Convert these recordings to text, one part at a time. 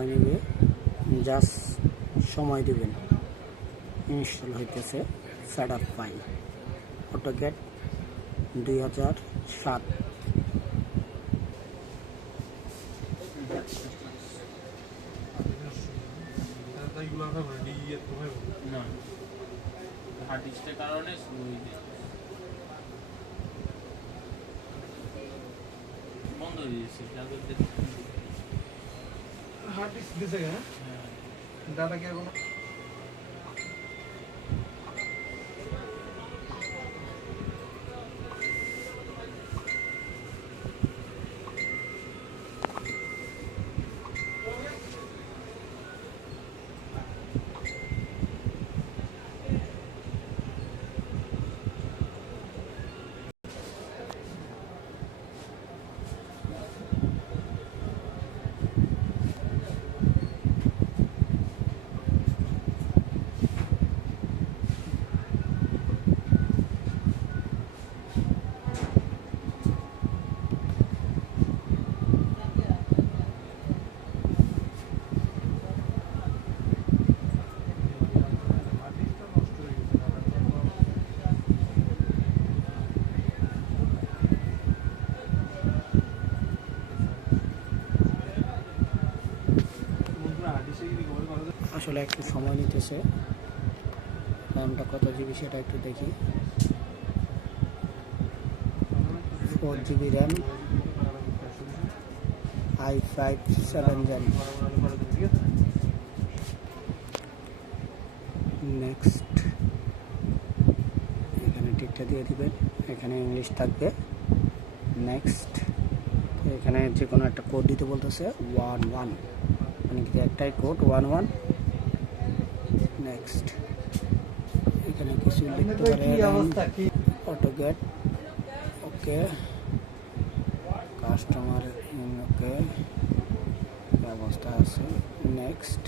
সময় নেবে, জাস্ট সময় দেবেন। ইনস্টল হইতেছে সেটআপ ফাইল অটোক্যাড 2007। হার্ড ডিস্কের কারণে বন্ধ হয়ে গেছে। হার্ড ডিস্ক দিছে হ্যাঁ ডাটা কি আর কোনো আসলে একটু সময় নিতেছে। র্যামটা কত জিবি সেটা একটু দেখি। 4 GB RAM, i5 7 RAM. Next, এখানে টিকটা দিয়ে দিবেন, এখানে ইংলিশ থাকবে। নেক্সট, এখানে যে কোনো একটা কোড দিতে বলতেছে 11, মানে কি একটাই কোড 11। নেক্সট, এখানে কিছু লিখতে পারেন অটোক্যাড ওকে, কাস্টমার ওকে, ব্যবস্থা আছে। নেক্সট,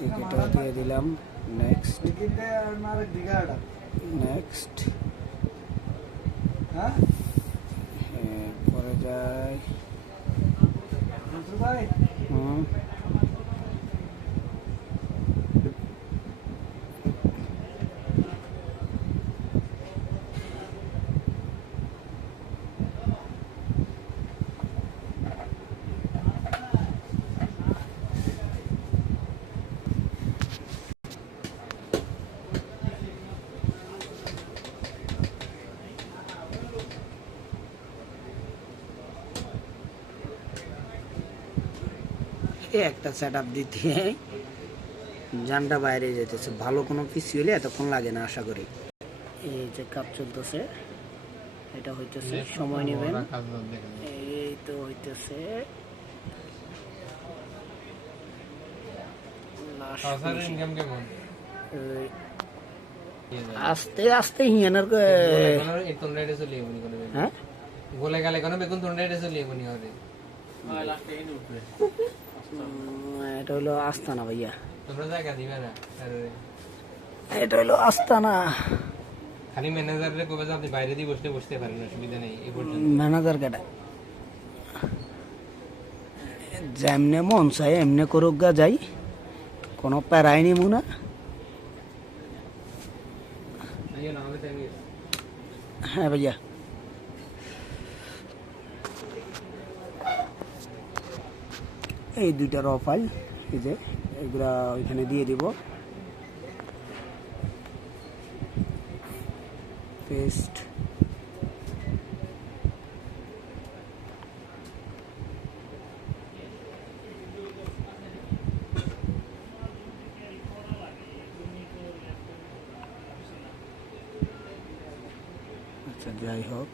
টিকিটও দিয়ে দিলাম। নেক্সট নেক্সট, পরে যাই। একটা সেট আপ দিতে জানটা বাইরে যেতেছে। ভালো কোনো পিসি হলে এতক্ষণ লাগে না আশা করি। এই যে কাজ চলতেছে, এটা হইতেছে, সময় নেবেন। এই তো হইতেছে আস্তে আস্তে হিয়ানার হ্যাঁ বলে গেলে কোনো বেগুন তোমরা চলিয়ে বনি হবে। এটা হলো আস্তানা ভাইয়া, তোমরা জায়গা দিবে না। এটা হলো আস্তানা। খালি ম্যানেজারে কবে আপনি বাইরে দিয়ে বসতে পারেন, অসুবিধা নেই। এই পর্যন্ত ম্যানেজার কেটা যেমনে মন চাই এমনে করুক গা, যাই কোনো প্যারাই নিমু না। হ্যাঁ ভাইয়া, এই দুইটা র ফাইল, এই যে এগুলা ওইখানে দিয়ে দিব। পেস্ট, আচ্ছা যাই হোক।